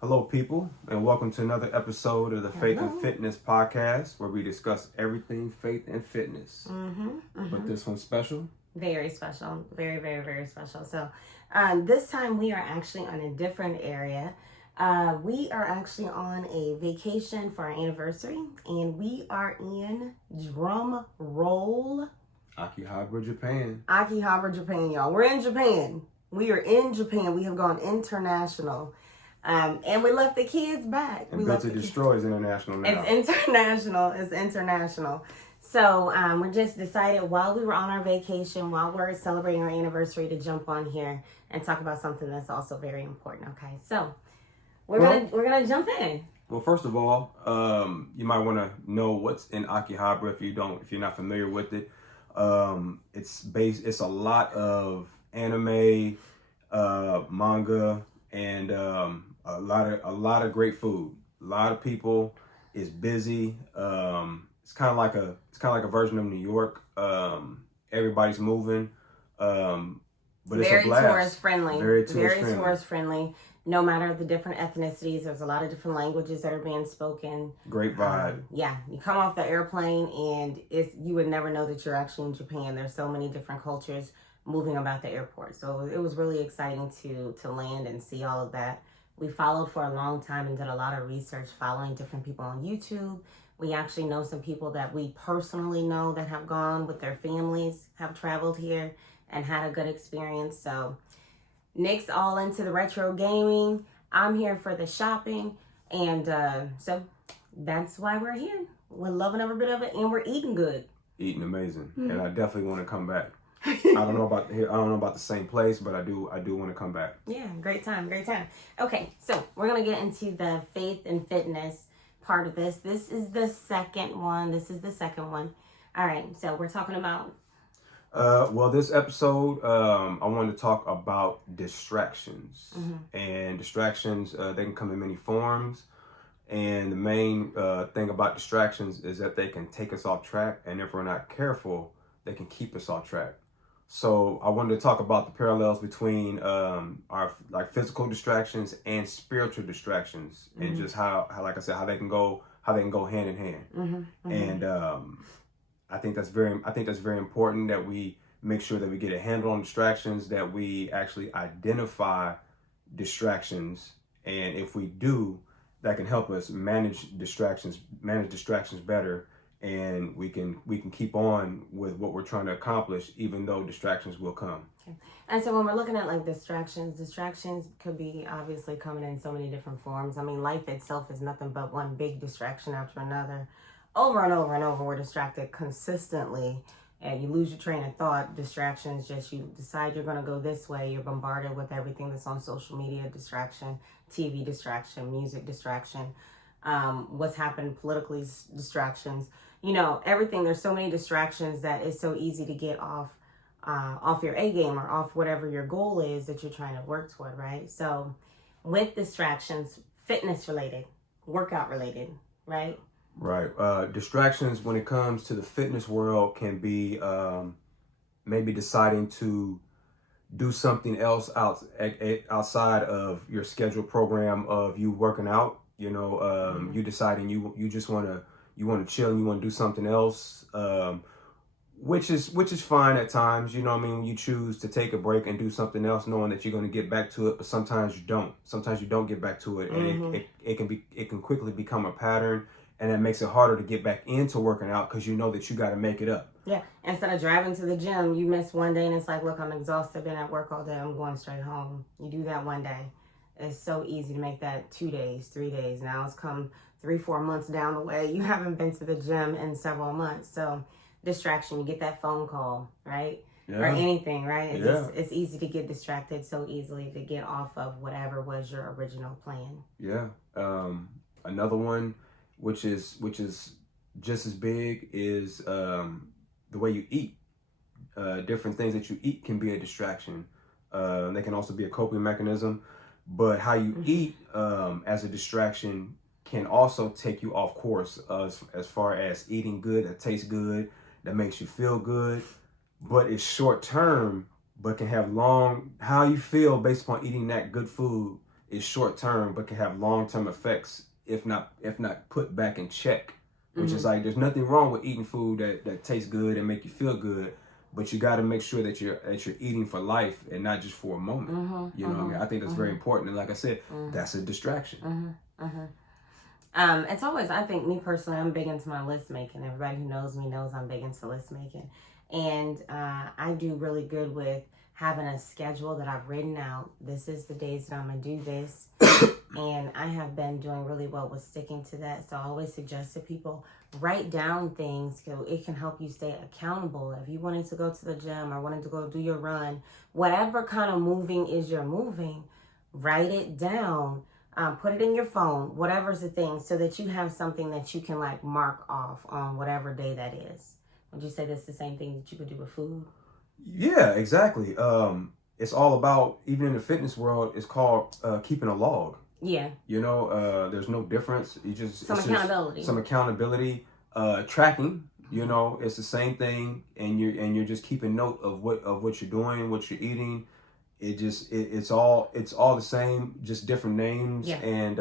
Hello, people, and welcome to another episode of the Faith and Fitness podcast, where we discuss everything faith and fitness. But this one's special. Very special. Very, very, very special. So this time we are actually on a different area. We are actually on a vacation for our anniversary, and we are in, drum roll, Akihabara, Japan. Akihabara, Japan, y'all. We're in Japan. We are in Japan. We have gone international. And we left the kids back. And Built to Destroy is international now. It's international. It's international. So we just decided while we were on our vacation, while we're celebrating our anniversary, to jump on here and talk about something that's also very important. Okay, so we're gonna jump in. Well, first of all, you might want to know what's in Akihabara if you're not familiar with it. It's a lot of anime, manga, and a lot of great food. A lot of people. It's busy. It's kind of like a version of New York. Everybody's moving. But it's very a blast. Tourist friendly. Very tourist friendly. No matter the different ethnicities, there's a lot of different languages that are being spoken. Great vibe. Yeah, you come off the airplane and you would never know that you're actually in Japan. There's so many different cultures moving about the airport. So it was really exciting to land and see all of that. We followed for a long time and did a lot of research following different people on YouTube. We actually know some people that we personally know that have gone with their families, have traveled here and had a good experience. So Nick's all into the retro gaming. I'm here for the shopping. And so that's why we're here. We're loving every bit of it, and we're eating good. Eating amazing. And I definitely want to come back. I don't know about the same place, but I do want to come back. Yeah, great time. Okay, so we're gonna get into the faith and fitness part of this. This is the second one. All right, so we're talking about. Well, this episode, I want to talk about distractions. And distractions, they can come in many forms. And the main thing about distractions is that they can take us off track, and if we're not careful, they can keep us off track. So I wanted to talk about the parallels between our physical distractions and spiritual distractions, and just how like I said, how they can go hand in hand. And I think that's very important that we make sure that we get a handle on distractions, that we actually identify distractions, and if we do, that can help us manage distractions better. And we can keep on with what we're trying to accomplish, even though distractions will come. Okay. And so when we're looking at like distractions could be obviously coming in so many different forms. I mean, life itself is nothing but one big distraction after another. Over and over and over, we're distracted consistently. And you lose your train of thought. Distractions, just you decide you're going to go this way. You're bombarded with everything that's on social media, distraction, TV distraction, music distraction. What's happened politically, distractions, everything. There's so many distractions that it's so easy to get off your A game or off whatever your goal is that you're trying to work toward, right? So with distractions, fitness related, workout related, right? Right. Distractions when it comes to the fitness world can be maybe deciding to do something else outside of your scheduled program of you working out. You deciding you just want to chill and you want to do something else, which is fine at times. When you choose to take a break and do something else, knowing that you're going to get back to it, but sometimes you don't. Sometimes you don't get back to it, and it can quickly become a pattern, and it makes it harder to get back into working out because you know that you got to make it up. Yeah. Instead of driving to the gym, you miss one day and it's like, look, I'm exhausted, been at work all day, I'm going straight home. You do that one day. It's so easy to make that 2 days, 3 days. Now it's come 3-4 months down the way. You haven't been to the gym in several months. So distraction, you get that phone call, right? Yeah. Or anything, right? It's easy to get distracted so easily, to get off of whatever was your original plan. Yeah. Another one, which is just as big, is the way you eat. Different things that you eat can be a distraction. They can also be a coping mechanism. But how you eat as a distraction can also take you off course as far as eating good, that tastes good, that makes you feel good, but it's short term, but can have how you feel based upon eating that good food is short term, but can have long term effects if not put back in check. Which is like, there's nothing wrong with eating food that tastes good and make you feel good, but you got to make sure that you're eating for life and not just for a moment. You know what I mean? I think that's very important. And like I said, that's a distraction. It's always, I think, me personally, I'm big into my list making. Everybody who knows me knows I'm big into list making. And I do really good with having a schedule that I've written out. This is the days that I'm going to do this. And I have been doing really well with sticking to that. So I always suggest to people, write down things. It can help you stay accountable. If you wanted to go to the gym or wanted to go do your run, whatever kind of moving is you're moving, write it down. Put it in your phone, whatever's the thing, so that you have something that you can like mark off on whatever day that is. Would you say that's the same thing that you could do with food? Yeah, exactly. It's all about, even in the fitness world, it's called keeping a log. Yeah. You know, there's no difference. You just some accountability. Some accountability. Tracking. You know, it's the same thing, and you're just keeping note of what you're doing, what you're eating. It's all the same, just different names. Yeah. And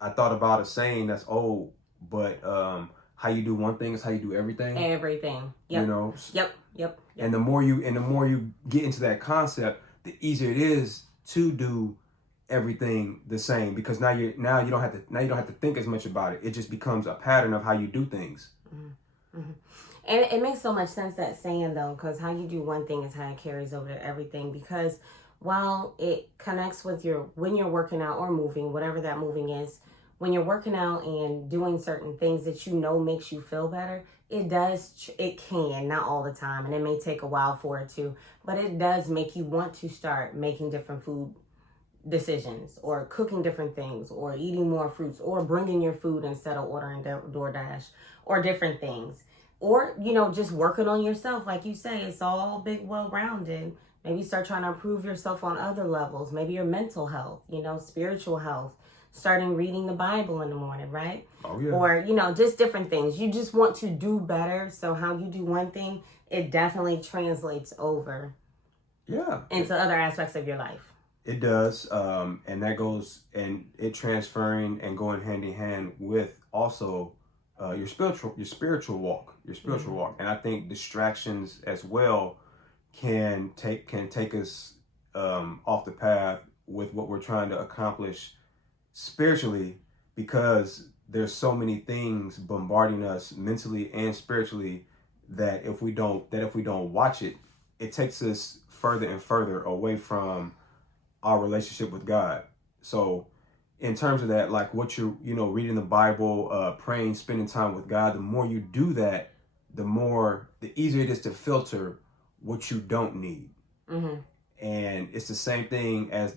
I thought about a saying that's old, but how you do one thing is how you do everything. Everything. Yep. You know. Yep. And the more you get into that concept, the easier it is to do everything the same, because now you don't have to think as much about it. It just becomes a pattern of how you do things. And it makes so much sense, that saying, though, because how you do one thing is how it carries over to everything. Because while it connects with when you're working out or moving, whatever that moving is, when you're working out and doing certain things that you know makes you feel better, it can, not all the time, and it may take a while for it to, but it does make you want to start making different food decisions, or cooking different things, or eating more fruits, or bringing your food instead of ordering DoorDash, or different things. Or, just working on yourself. Like you say, it's all big, well-rounded. Maybe start trying to improve yourself on other levels. Maybe your mental health, spiritual health. Starting reading the Bible in the morning, right? Oh, yeah. Or, just different things. You just want to do better. So how you do one thing, it definitely translates over into other aspects of your life. It does. And that goes, and it transferring and going hand in hand with also your spiritual walk. And I think distractions as well can take us off the path with what we're trying to accomplish spiritually, because there's so many things bombarding us mentally and spiritually that if we don't watch it, it takes us further and further away from our relationship with God. So in terms of that, like what you're, reading the Bible, praying, spending time with God, the more you do that, the easier it is to filter what you don't need. And it's the same thing as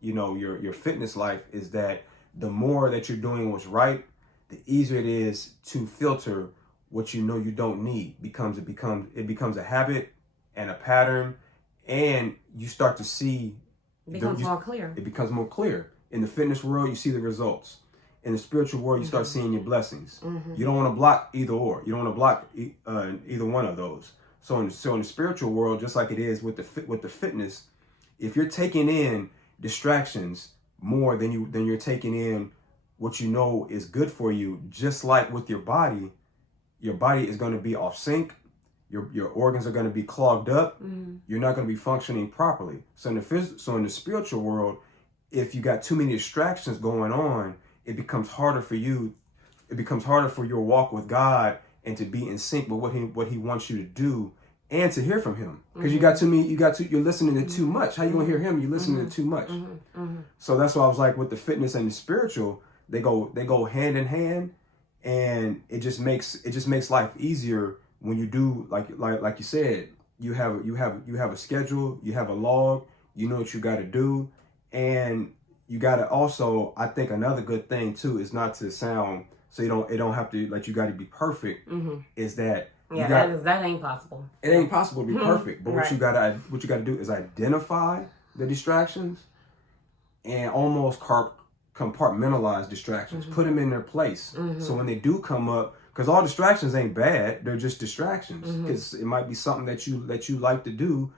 your fitness life, is that the more that you're doing what's right, the easier it is to filter what you don't need. It becomes a habit and a pattern, and you start to see it becomes more clear. It becomes more clear. In the fitness world, you see the results. In the spiritual world, you start seeing your blessings. You don't want to block either or. You don't want to block either one of those. So in the spiritual world, just like it is with the fitness, if you're taking in distractions more than you're taking in what you know is good for you, just like with your body is going to be off sync. Your organs are going to be clogged up. You're not going to be functioning properly. So in the spiritual world, if you got too many distractions going on, it becomes harder for you. It becomes harder for your walk with God and to be in sync with what he wants you to do and to hear from him. Because you're listening to too much. How you gonna hear him? You're listening to too much. So that's why I was like, with the fitness and the spiritual, they go hand in hand, and it just makes life easier when you do like you said. You have a schedule. You have a log. You know what you got to do. And you got to also, I think another good thing too is not to sound, so it don't have to, like, you got to be perfect, is that that ain't possible. It ain't possible to be perfect, but right. what you got to do is identify the distractions and almost compartmentalize distractions, put them in their place. So when they do come up, because all distractions ain't bad, they're just distractions, because it might be something that you like to do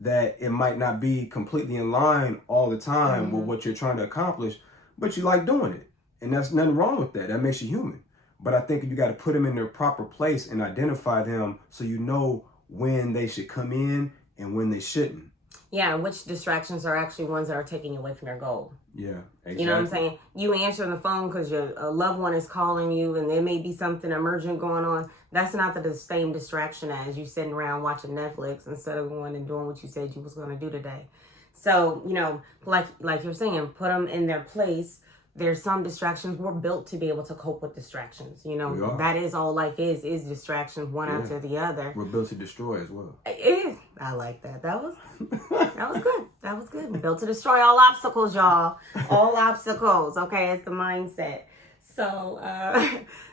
that it might not be completely in line all the time with what you're trying to accomplish, but you like doing it. And there's nothing wrong with that. That makes you human. But I think you got to put them in their proper place and identify them so you know when they should come in and when they shouldn't. Yeah, which distractions are actually ones that are taking you away from their goal. Yeah, exactly. You know what I'm saying? You answering the phone because a loved one is calling you and there may be something emergent going on. That's not the same distraction as you sitting around watching Netflix instead of going and doing what you said you was going to do today. So, you know, like you're saying, put them in their place. There's some distractions. We're built to be able to cope with distractions. You know, that is all life is distractions, one after the other. We're built to destroy as well. It is. I like that. That was good. That was good. We're built to destroy all obstacles, y'all. All obstacles. Okay, it's the mindset. So,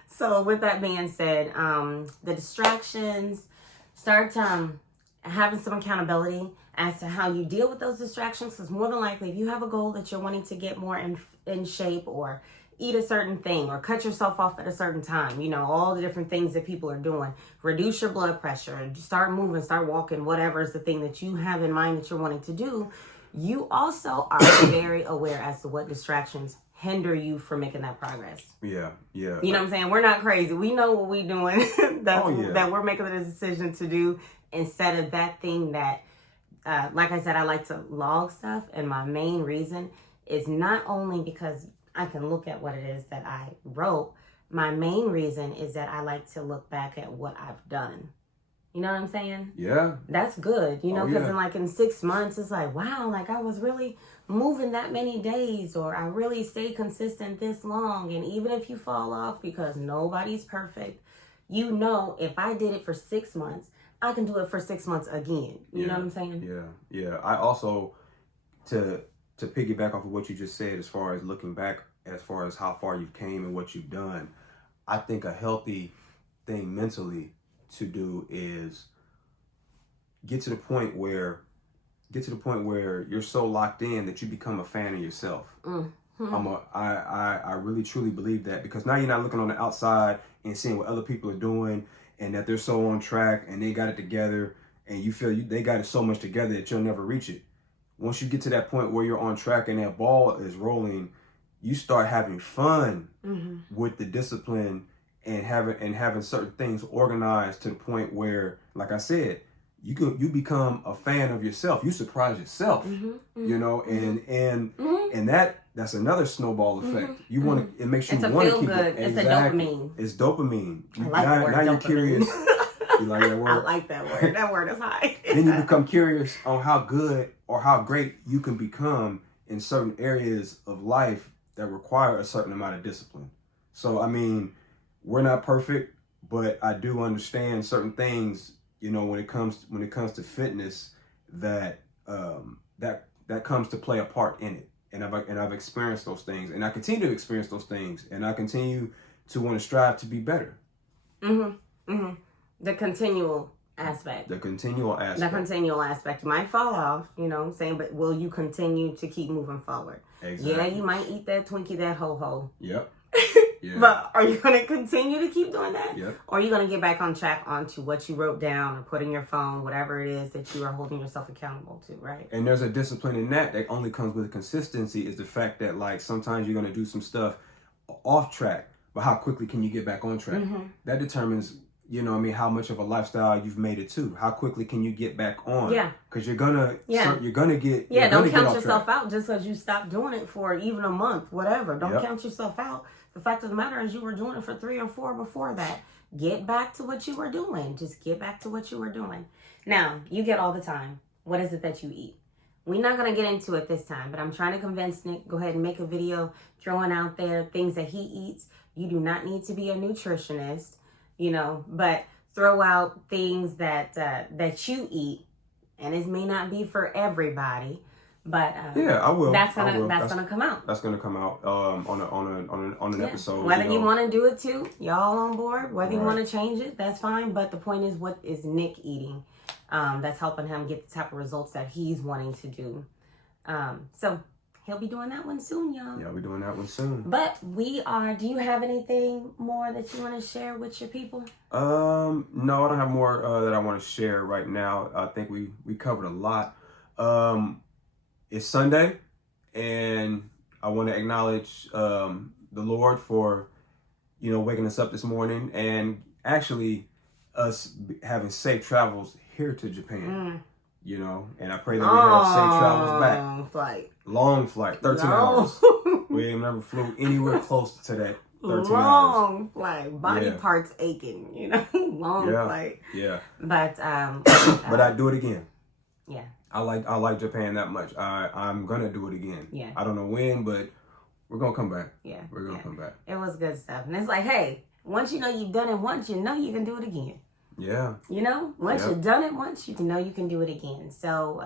so with that being said, the distractions, start having some accountability as to how you deal with those distractions. Because more than likely, if you have a goal that you're wanting to get more in shape or eat a certain thing or cut yourself off at a certain time, you know, all the different things that people are doing, reduce your blood pressure, start moving, start walking, whatever is the thing that you have in mind that you're wanting to do, you also are very aware as to what distractions hinder you from making that progress. Yeah. You know what I'm saying? We're not crazy. We know what we're doing, that we're making the decision to do instead of that thing that, like I said, I like to log stuff. And my main reason is not only because I can look at what it is that I wrote. My main reason is that I like to look back at what I've done. You know what I'm saying? Yeah. That's good. You know, because in 6 months, it's like, wow, like I was really moving that many days, or I really stayed consistent this long. And even if you fall off, because nobody's perfect, you know, if I did it for 6 months, I can do it for 6 months again. You know what I'm saying? Yeah. I also, to piggyback off of what you just said, as far as looking back, as far as how far you've came and what you've done, I think a healthy thing mentally to do is get to the point where you're so locked in that you become a fan of yourself. I really truly believe that, because now you're not looking on the outside and seeing what other people are doing and that they're so on track and they got it together, and you feel they got it so much together that you'll never reach it. Once you get to that point where you're on track and that ball is rolling, you start having fun with the discipline and having certain things organized to the point where, like I said, you become a fan of yourself. You surprise yourself, you know, and that's another snowball effect. You want to, it makes you want to keep good. It's a dopamine. It's dopamine. I like the word now dopamine. You're curious. You like that word? I like that word. That word is high. Then you become curious on how good or how great you can become in certain areas of life that require a certain amount of discipline. So, I mean, we're not perfect, but I do understand certain things, you know, when it comes to fitness, that that comes to play a part in it. And I've experienced those things, and I continue to experience those things, and I continue to want to strive to be better. The continual aspect. The continual aspect. You might fall off, you know what I'm saying, but will you continue to keep moving forward? Exactly. Yeah, you might eat that Twinkie, that ho-ho. Yep. Yeah. But are you going to continue to keep doing that? Yep. Or are you going to get back on track onto what you wrote down or put in your phone, whatever it is that you are holding yourself accountable to, right? And there's a discipline in that only comes with consistency, is the fact that, like, sometimes you're going to do some stuff off track, but how quickly can you get back on track? That determines, you know what I mean, how much of a lifestyle you've made it to. How quickly can you get back on? Yeah. Because you're gonna get. Yeah, don't count yourself out just because you stopped doing it for even a month, whatever. Don't count yourself out. The fact of the matter is you were doing it for 3 or 4 before that. Get back to what you were doing. Just get back to what you were doing. Now, you get all the time. What is it that you eat? We're not going to get into it this time, but I'm trying to convince Nick, go ahead and make a video throwing out there things that he eats. You do not need to be a nutritionist, you know, but throw out things that you eat, and it may not be for everybody, but I will. That's gonna come out. That's gonna come out on an episode. Whether you want to do it too, y'all on board. Whether you want to change it, that's fine. But the point is, what is Nick eating? That's helping him get the type of results that he's wanting to do. So he'll be doing that one soon, y'all. Yeah, we're doing that one soon. But do you have anything more that you want to share with your people? No, I don't have more that I want to share right now. I think we covered a lot. It's Sunday, and I want to acknowledge the Lord for, waking us up this morning, and actually us having safe travels here to Japan. And I pray that we have safe travels back. Long flight, 13 hours. We ain't never flew anywhere close to that 13 long hours. Flight. Body parts aching, long flight. Yeah. But but I'd do it again. Yeah. I like Japan that much. I'm gonna do it again. Yeah. I don't know when, but we're gonna come back. Yeah. We're gonna come back. It was good stuff. And it's like, hey, once you know you've done it once, you know you can do it again. Yeah. Once you've done it once, you know you can do it again. So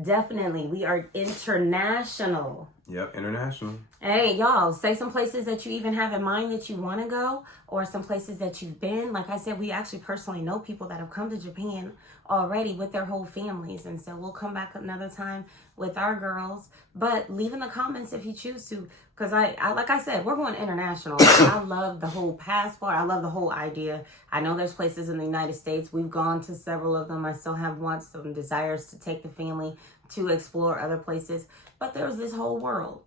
definitely, we are international. Yep, international. Hey, y'all, say some places that you even have in mind that you want to go, or some places that you've been. Like I said, we actually personally know people that have come to Japan already with their whole families. And so we'll come back another time with our girls. But leave in the comments if you choose to. Because I like I said, we're going international. I love the whole passport. I love the whole idea. I know there's places in the United States. We've gone to several of them. I still have some desires to take the family to explore other places. But there's this whole world.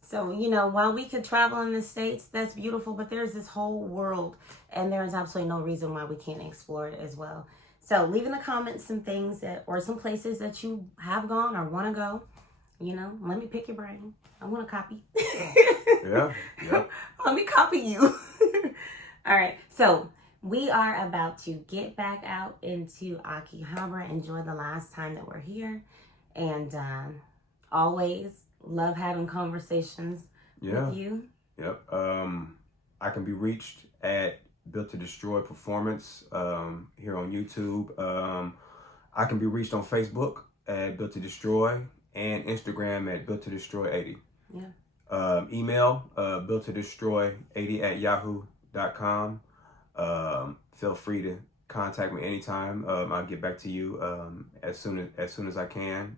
So, while we could travel in the States, that's beautiful. But there's this whole world. And there's absolutely no reason why we can't explore it as well. So leave in the comments some things or some places that you have gone or want to go. Let me pick your brain. I want to copy. Yeah. Let me copy you. All right. So we are about to get back out into Akihabara. Enjoy the last time that we're here. And always love having conversations with you. Yep. I can be reached at Built to Destroy Performance here on YouTube. I can be reached on Facebook at Built to Destroy and Instagram at Built to Destroy 80. Yeah. Email builttodestroy80@yahoo.com. Feel free to contact me anytime. I'll get back to you as soon as I can.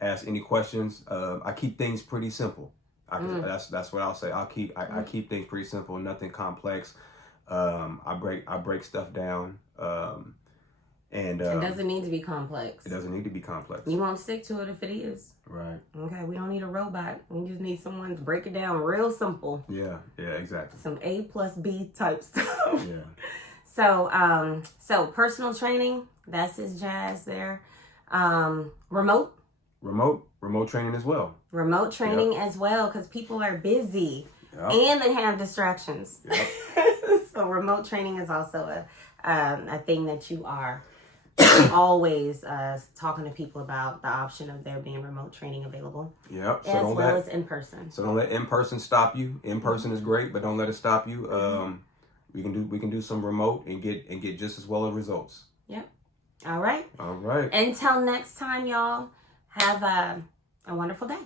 Ask any questions. I keep things pretty simple. That's what I'll say. I keep things pretty simple. Nothing complex. I break stuff down. And it doesn't need to be complex. It doesn't need to be complex. You won't stick to it if it is. Right. Okay, we don't need a robot. We just need someone to break it down real simple. Yeah, exactly. Some A plus B type stuff. Yeah. So personal training, that's his jazz there. Remote training as well. Remote training as well, because people are busy and they have distractions. Yep. So remote training is also a thing that you are always talking to people about, the option of there being remote training available. Yep. As well as in person. So don't let in person stop you. In person is great, but don't let it stop you. We can do some remote and get just as well as results. Yep. All right. All right. Until next time, y'all, have a wonderful day.